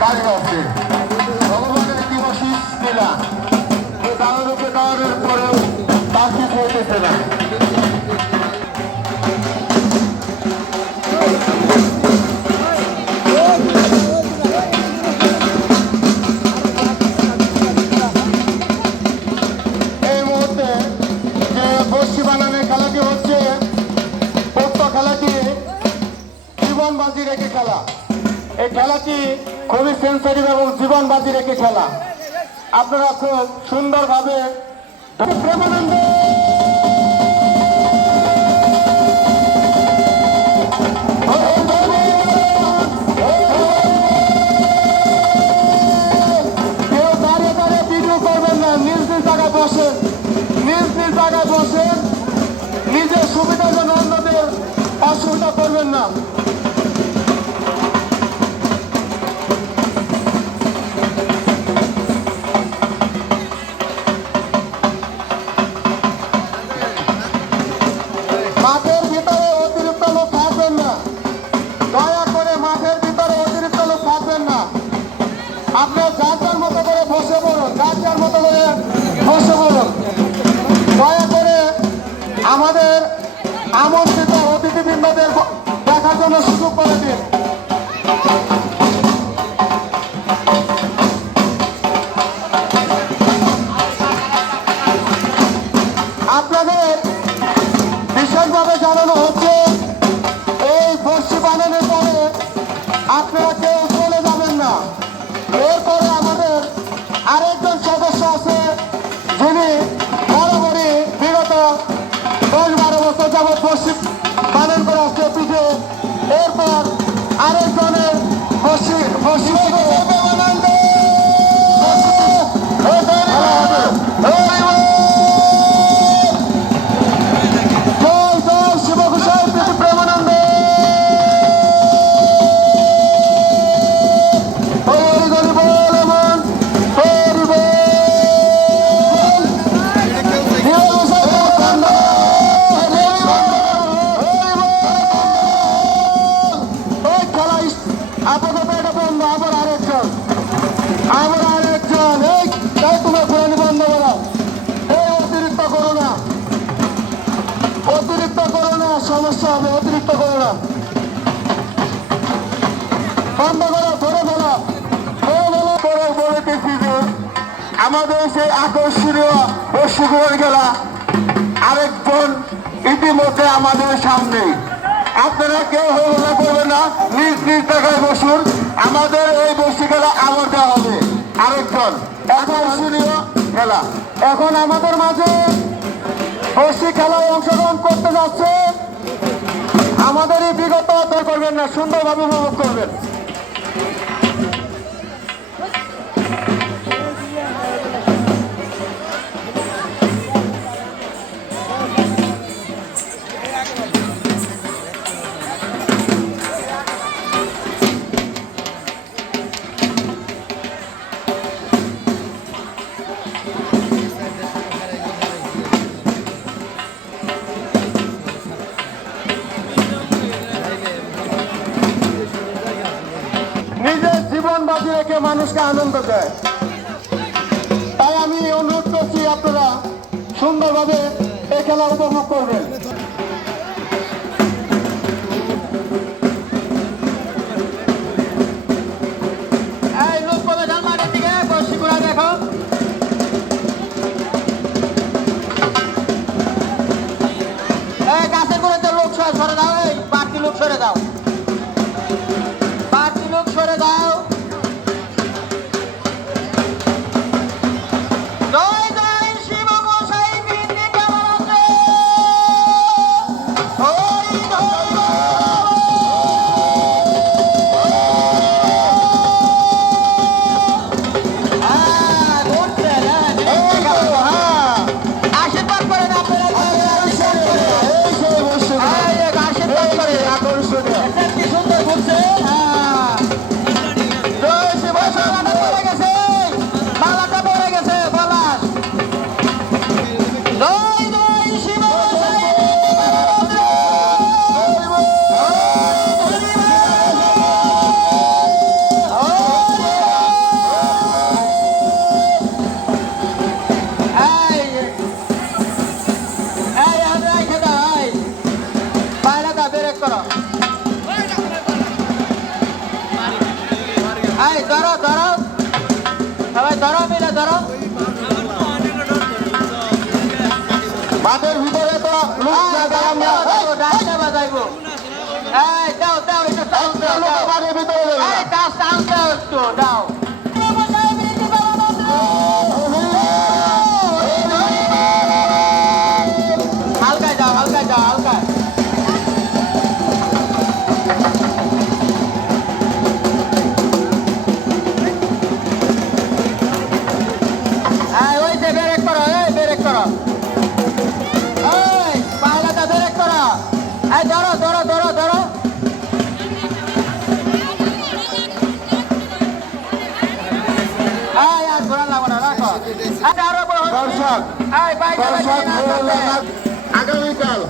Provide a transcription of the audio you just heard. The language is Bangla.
দাঁড়িয়ে আছে। ভগবানের দিবসিস লীলা দাঁড়ানোকে দাঁড়ানোর পরেও তার কিছু হইতেছে না। এই মুহূর্তে যে বর্ষি বানানোর খেলাটি হচ্ছে, উক্ত খেলাটি জীবন বাজি রেখে খেলা। এই খেলাটি খুবই সেন্সিটিভ এবং জীবন বাজি রেখে খেলা। আপনারা খুব সুন্দরভাবে প্রেমানন্দ কেউ দাঁড়িয়ে দাঁড়িয়ে ভিডিও করবেন না, নিজ নিজ জায়গায় বসেন, নিজ নিজ জায়গায় বসেন। নিজের সুবিধার জন্য অন্যদের অসুবিধা করবেন না। মাঠের ভিতরে অতিরিক্ত লোক থাকবেন না, দয়া করে মাঠের ভিতরে অতিরিক্ত লোক থাকবেন না। আপনার যার যার মতো করে বসে পড়ুন, যার যার মতো করে বসে পড়ুন। দয়া করে আমাদের আমন্ত্রিত অতিথিবৃন্দদের দেখার জন্য সুযোগ করে দিন। আপনাদের বিশেষভাবে জানানো হচ্ছে, এই বর্ষি বানানোর পরে আপনারা কেউ চলে যাবেন না। এরপরে আমাদের আরেকজন সদস্য আছে, যিনি বরাবরই বিগত 10-12 বছর যাবৎ বর্ষি বানান করে আসছে পিঠে। এরপর আরেকজনের বর্ষি আপাতত এটা বন্ধ। আবার আরেকজন এই তাই তোমার পুরানি বন্ধ করা। এই অতিরিক্ত করো না, সমস্যা হবে। অতিরিক্ত করো না, বন্ধ করো, ধরে ফেলো। করে বলেতেছি যে আমাদের সেই আকর্ষণীয় বর্ষিকরণ খেলা আরেকজন ইতিমধ্যে আমাদের সামনে। আপনারা কেউ হল্লা করবেন না, নিজ নিজ জায়গায় বসুন। আমাদের এই বর্ষি খেলা আবার দেওয়া হবে আরেকজন আকর্ষণীয় খেলা। এখন আমাদের মাঝে বর্ষি খেলায় অংশগ্রহণ করতে যাচ্ছে আমাদের এই বিগত করবেন না, সুন্দরভাবে উপভোগ করবেন। নিজের জীবন বাজি রেখে মানুষকে আনন্দ দেয়। তাই আমি অনুরোধ করছি আপনারা সুন্দরভাবে এই খেলা উপভোগ করবেন। দেখো গাছের করে লোক সরে দাও, এই বাড়তি লোক সরে দাও, সরে দাও। জয় জয় শিব মশাই বিন্দি কেমন আছে? আশীর্বাদ করেন আপনারা, আশীর্বাদ করে আকর্ষণীয় সবাই ধরো মিলে ধরো। মাঠের ভিতরে তো লোক জায়গা আমরা ডাকতে বাজাইবো। এই দাও দাও এটা সাউন্ড দাও দাও। মাঠের ভিতরে যাবে না। এই দাও সাউন্ড দাও একটু দাও। হালকা যাও হালকা যাও হালকা। ওই যে ব্রেক করো এই ব্রেক করো। এই পাহলাটা ব্রেক করো। এই ধরো ধরো ধরো ধরো। এই আর ঘোরা লাগবে না রাখো। আরো দর্শক এই বাইরে দর্শক আগামীকাল